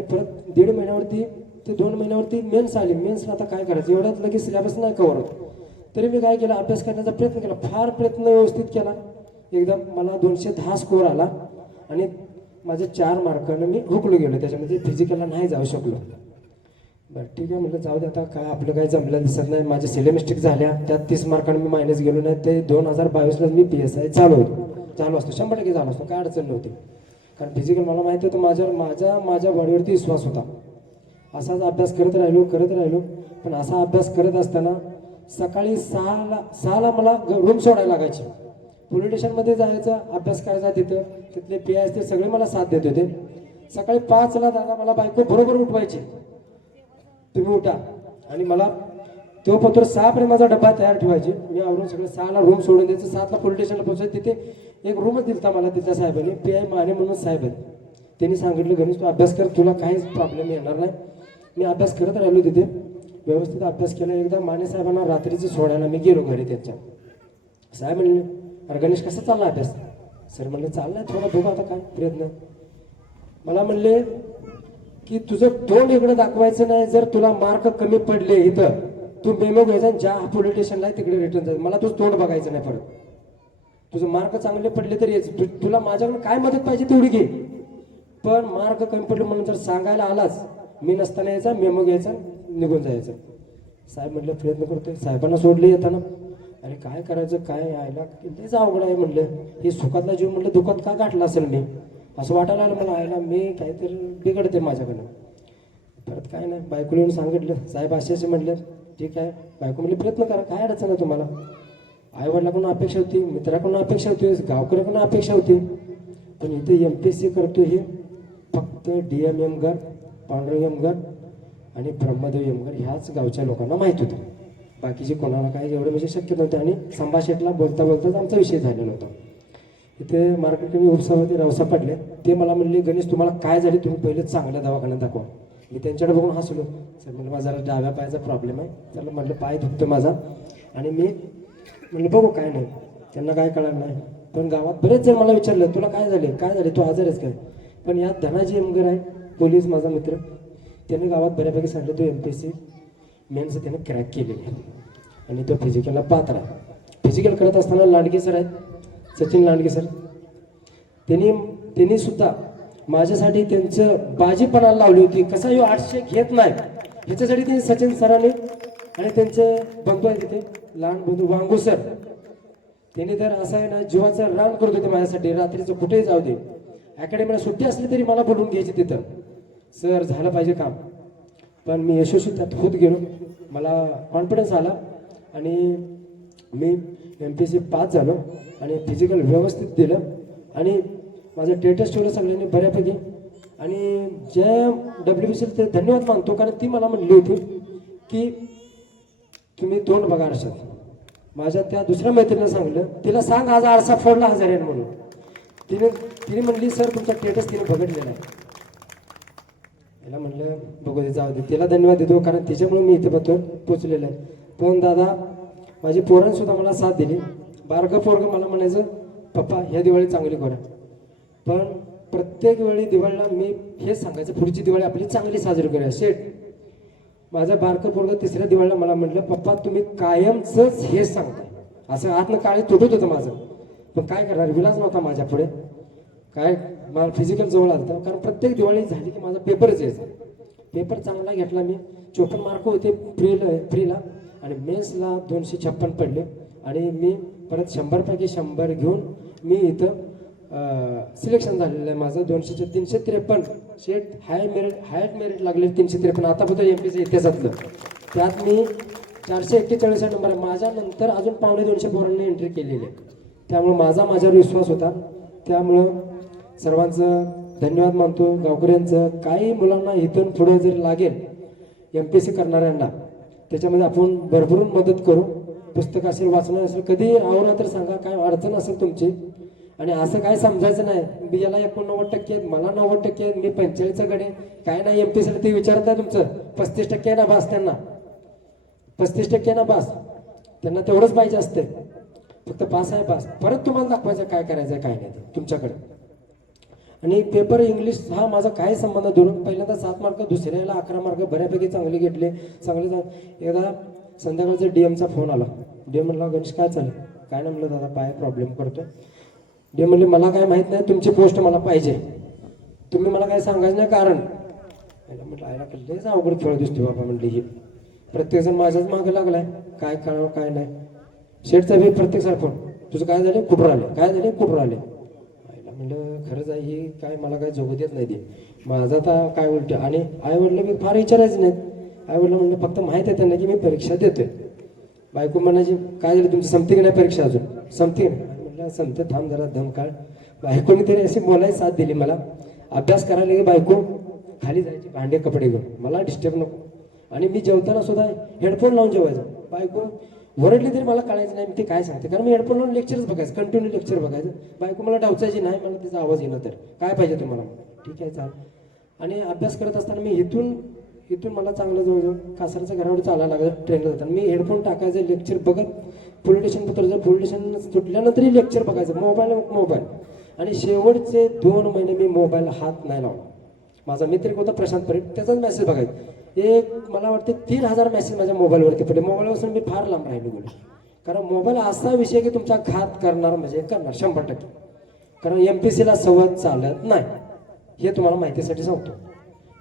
परत 1.5 महिन्यावरती ते 2 महिन्यावरती मेन्स आली. मेन्सला आता काय करायचं, एवढ्यात लगेच सिलेबस नाही कव्हर होत. तरी मी काय केलं, अभ्यास करण्याचा प्रयत्न केला, फार प्रयत्न व्यवस्थित केला. एकदम मला 210 स्कोअर आला आणि माझ्या 4 मार्कानं मी हुकलो गेलो. त्याच्यामध्ये फिजिकलला नाही जाऊ शकलो. बरं ठीक आहे म्हटलं, जाऊ दे आता, काय आपलं काही जमलं दिसत नाही. माझ्या सिले मिस्टेक झाल्या, त्यात 30 मार्कांनी मी मायनस गेलो नाही. ते 2022ला मी PSI चालू असतो 100% चालू असतो, काय अडचण नव्हती. कारण फिजिकल मला माहिती होतं, माझ्या बॉडीवरती विश्वास होता. असाच अभ्यास करत राहिलो. पण असा अभ्यास करत असताना सकाळी 6ला मला रूम सोडायला लागायची. पोलीस स्टेशनमध्ये जायचं, अभ्यास करायचा. तिथले PI ते सगळे मला साथ देत होते. सकाळी 5ला दादा मला बायको बरोबर उठवायची, तुम्ही उठा. आणि मला तो पत्र 6पर्यंत माझा डबा तयार ठेवायचे. मी आवरून सगळं 6ला रूम सोडून द्यायचं. 7ला पोलीस स्टेशनला पोहोचायचं. तिथे एक रूमच दिलता मला तिथल्या साहेबांनी, PI माने म्हणून साहेब आहेत. त्यांनी सांगितलं गणेश तू अभ्यास कर, तुला काहीच प्रॉब्लेम येणार नाही. मी अभ्यास करत राहिलो तिथे, व्यवस्थित अभ्यास केला. एकदा माने साहेबांना रात्रीचं सोडायला मी गेलो घरी त्यांच्या. साहेब म्हणले अरे गणेश कसा चालला अभ्यास. सर म्हणले चाललाय थोडा बघू आता काय प्रयत्न. मला म्हणले की तुझं तोंड इकडे दाखवायचं नाही, जर तुला मार्क कमी पडले इथं तू मेमो घ्यायचा, ज्या पोलीस स्टेशनला तिकडे रिटर्न जायचं. मला तुझं तोंड बघायचं नाही परत. तुझं मार्क चांगले पडले तरी यायचं, तुला माझ्याकडून काय मदत पाहिजे तेवढी घे, पण मार्क कमी पडले म्हणून जर सांगायला आलाच, मी नसताना यायचा, मेमो घ्यायचा, निघून जायचं. साहेब म्हटलं प्रयत्न करतोय. साहेबांना सोडले येताना, अरे काय करायचं, काय यायला कितीच अवघड आहे म्हणलं. हे सुखातला जीव म्हणलं दुःखात का गाठला असेल मी, असं वाटायला आलं मला. आयला मी काहीतरी बिघडते माझ्याकडनं. परत काय नाही, बायकोला येऊन सांगितलं. साहेब असे म्हटलं ठीक आहे. बायको म्हणले प्रयत्न करा, काय अडचण आहे तुम्हाला. आईवडिलाकडून अपेक्षा होती, मित्राकडून अपेक्षा होती, गावकऱ्याकडून अपेक्षा होती. पण इथे MPSC करतो हे फक्त DM यमगर, पांडुरंग यमगर आणि ब्रह्मदेव यमगर ह्याच गावच्या लोकांना माहीत होतं. बाकीचे कोणाला काय एवढं म्हणजे शक्य नव्हतं. आणि संभाषेतला बोलताच आमचा विषय झालेला होता. इथे मार्केटकडे उपसभापती रावसाहेब पडले. ते मला म्हणले गणेश तुम्हाला काय झाले, तुम्ही पहिले चांगल्या दवाखान्यात दाखवा. मी त्यांच्याकडे बघून हसलो. सर म्हणलं माझा जरा डाव्या पायाचा प्रॉब्लेम आहे. त्याला म्हटलं पाय दुखतो माझा. आणि मी म्हणलं बघू काय नाही. त्यांना काय कळलं नाही. पण गावात बरेच जण मला विचारलं तुला काय झाले तू आजार आहेस काय. पण यात धनाजी यमगर आहे, पोलीस माझा मित्र, त्याने गावात बऱ्यापैकी सांगितलं तो MPSC मेन्स त्याने क्रॅक केलेली आहे आणि तो फिजिकलला पात्र आहे. फिजिकल करत असताना लांडगे सर आहेत, सचिन लांडगे सर, त्यांनी सुद्धा माझ्यासाठी त्यांचं बाजीपणाला लावली होती. कसा यो 800 घेत नाही ह्याच्यासाठी त्यांनी सचिन सरांनी आणि त्यांचे बंधू आहे तिथे लहान बंधू वांगू सर, त्यांनी तर असं आहे ना जीवाचं रान करत होते माझ्यासाठी. रात्रीचं कुठेही जाऊ दे, अकॅडमीला सुट्टी असली तरी मला बोलून घ्यायची तिथं, सर झालं पाहिजे काम. पण मी यशस्वी त्यात होत गेलो. मला कॉन्फिडन्स आला आणि मी MPSC पास झालो आणि फिजिकल व्यवस्थित दिलं आणि माझं टेटस ठेवलं सगळ्यांनी बऱ्यापैकी. आणि ज्या WBC ते धन्यवाद मानतो, कारण ती मला म्हणली होती की तुम्ही तोंड बघा आरशात. माझ्या त्या दुसऱ्या मैत्रिणीला सांगितलं, तिला सांग आज आरसा फोडला 1000 म्हणून. तिने म्हणली सर तुमचा स्टेटस तिने बघितलेला आहे. तिला म्हणलं बघू दे जाऊ दे, तिला धन्यवाद देतो कारण तिच्यामुळे मी इथे पोचलेलं आहे. पण दादा माझी पोरांनी सुद्धा मला साथ दिली. बारकं पोरगं मला म्हणायचं पप्पा ह्या दिवाळी चांगली करा. पण प्रत्येक वेळी दिवाळीला मी हेच सांगायचं पुढची दिवाळी आपली चांगली साजरी करूया. शेठ माझं बारकं पोरगं तिसऱ्या दिवाळीला मला म्हटलं पप्पा तुम्ही कायमच हेच सांगताय. असं आतनं काळी तुटत होतं माझं, पण काय करणार, विलाज नव्हता माझ्या पुढे. काय मला फिजिकल जवळ आलं होतं कारण प्रत्येक दिवाळी झाली की माझा पेपरच यायचा. पेपर चांगला घेतला मी, 54 मार्क होते फ्रीला आणि मेन्सला 256 पडले आणि मी परत 100पैकी 100 घेऊन मी इथं सिलेक्शन झालेलं आहे माझं 353 शेट हायट मेरिट लागले 353 आतापर्यंत एमपीचं इतिहासातलं. त्यात मी 441 नंबर आहे. माझ्यानंतर अजून 250 पोरांनी एंट्री केलेली आहे. त्यामुळे माझ्यावर विश्वास होता. त्यामुळं सर्वांचं धन्यवाद मानतो. गावकऱ्यांचं काही मुलांना इथून पुढे जर लागेल MPSC करणाऱ्यांना त्याच्यामध्ये आपण भरभरून मदत करू. पुस्तक असेल वाचणार असेल कधी आवडा तर सांगा, काय अडचण असेल तुमची. आणि असं काय समजायचं नाही मी याला 89% आहेत मला 90% आहेत मी 45 कडे काय नाही. MPSC ते विचारत नाही तुमचं 35% आहे ना बास, त्यांना 35% ना बास, त्यांना तेवढंच पाहिजे असते. फक्त पास आहे पास. परत तुम्हाला दाखवायचं काय करायचं काय नाही तुमच्याकडे. आणि पेपर इंग्लिश हा माझा काय संबंध धरून पहिल्यांदा 7 मार्क दुसऱ्याला 11 मार्क बऱ्यापैकी चांगले घेतले. एकदा संध्याकाळचा DM चा फोन आला. DM म्हणला गणेश काय चालेल काय नाही म्हणलं दादा पाय प्रॉब्लेम करतो. DM म्हणले मला काय माहित नाही तुमची पोस्ट मला पाहिजे तुम्ही मला काय सांगायचं नाही कारण म्हटलं आयला लयच अवघड खेळ दिसतो बाबा म्हणले ही प्रत्येकजण माझ्याच मागे लागलाय काय करावं काय नाही. शेठचा बी प्रत्येक सार फोन तुझं काय झालं कुठं आले काय झाले कुठं आले म्हणलं खरंच आहे ही काय मला काय झोपत येत नाही ते माझा आता काय उलट. आणि आईवडलं मी फार विचारायचं नाहीत. आईवडलं म्हणलं फक्त माहिती आहे त्यांना की मी परीक्षा देतोय. बायको म्हणायची काय झालं तुमची संपती की नाही परीक्षा अजून संपती म्हणलं संपते थांब जरा दम काढ. बायकोने तरी अशी बोलायची साथ दिली मला. अभ्यास करायला की बायको खाली जायची भांडे कपडे घेऊन मला डिस्टर्ब नको. आणि मी जेवताना सुद्धा हेडफोन लावून जेवायचं. बायको वरडली तरी मला कळायचं नाही मी ते काय सांगते कारण मी हेडफोन लावून लेक्चरच बघायचं कंटिन्यू लेक्चर बघायचं. बायको मला डावचायची नाही मला तिचा आवाज येणं तर काय पाहिजे तुम्हाला ठीक आहे चाल. आणि अभ्यास करत असताना मी इथून मला चांगलं जवळजवळ कासारच्या घरावर चालायला लागलं ट्रेनला जाताना मी हेडफोन टाकायचं लेक्चर बघत पोलीस स्टेशन उतरायचं पोलीस स्टेशन सुटल्यानंतरही लेक्चर बघायचं मोबाईल. आणि शेवटचे 2 महिने मी मोबाईल हात नाही लावला. माझा मित्र होता प्रशांत परेड त्याचाच मेसेज बघायचा. एक मला वाटते 3000 मेसेज माझ्या मोबाईलवरती पडले. मोबाईलपासून मी फार लांब राहिलो बोलू कारण मोबाईल असा विषय की तुमचा घात करणार म्हणजे करणार 100%. कारण MPSCला संवाद चालत नाही हे तुम्हाला माहितीसाठी सांगतो.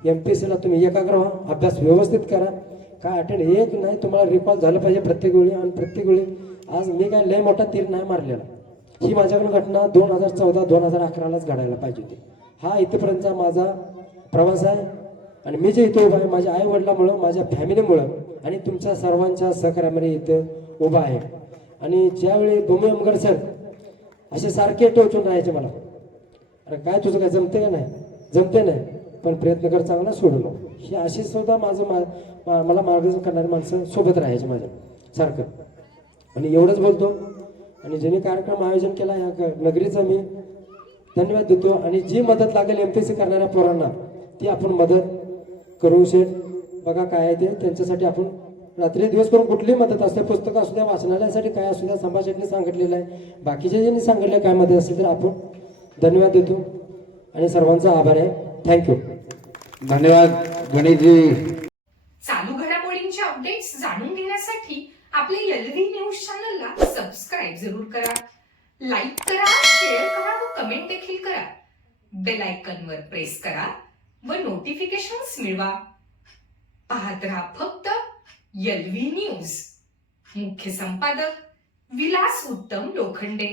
MPSCला तुम्ही एकाग्र व्हा अभ्यास व्यवस्थित करा काय अटेंड एक नाही तुम्हाला रिकॉल झालं पाहिजे प्रत्येक वेळी. आणि प्रत्येक वेळी आज मी काय लय मोठा तीर नाही मारलेला. ही माझ्याकडून घटना 2014-2011लाच घडायला पाहिजे होती. हा इथपर्यंतचा माझा प्रवास आहे. आणि मी जे इथं उभा आहे माझ्या आई वडिलांमुळं माझ्या फॅमिलीमुळं आणि तुमच्या सर्वांच्या सहकार्यामध्ये इथं उभा आहे. आणि ज्यावेळी भूमी अमगर सर असे सारखे टोचून राहायचे मला अरे काय तुझं काय जमते का नाही जमते नाही पण प्रयत्न कर चांगला सोडू नको. ही अशी सुद्धा मला मार्गदर्शन करणारी माणसं सोबत राहायचे माझ्या सारखं. आणि एवढंच बोलतो. आणि ज्यांनी कार्यक्रम आयोजन केला या नगरीचा मी धन्यवाद देतो. आणि जी मदत लागेल MPSC करणाऱ्या पोरांना ती आपण मदत करू. शेठ बघा काय आहे ते त्यांच्यासाठी आपण रात्री दिवस करून कुठलीही मदत असते पुस्तकं असू द्या वाचनालयासाठी काय असू द्या संभाषणाने सांगितलेलं आहे बाकीच्या ज्यांनी सांगितलं काय मदत असेल तर आपण धन्यवाद देतो. आणि सर्वांचा आभार आहे. थँक्यू. धन्यवाद गणेशजी. चालू घडामोडींचे अपडेट्स जाणून घेण्यासाठी आपल्या LV न्यूज चॅनलला सबस्क्राईब जरूर करा, लाईक करा, शेअर करा व कमेंट देखील करा. बेल आयकॉनवर प्रेस करा व नोटिफिकेशन्स मिळवा. पाहत रहा फक्त LV न्यूज. मुख्य संपादक विलास उत्तम लोखंडे.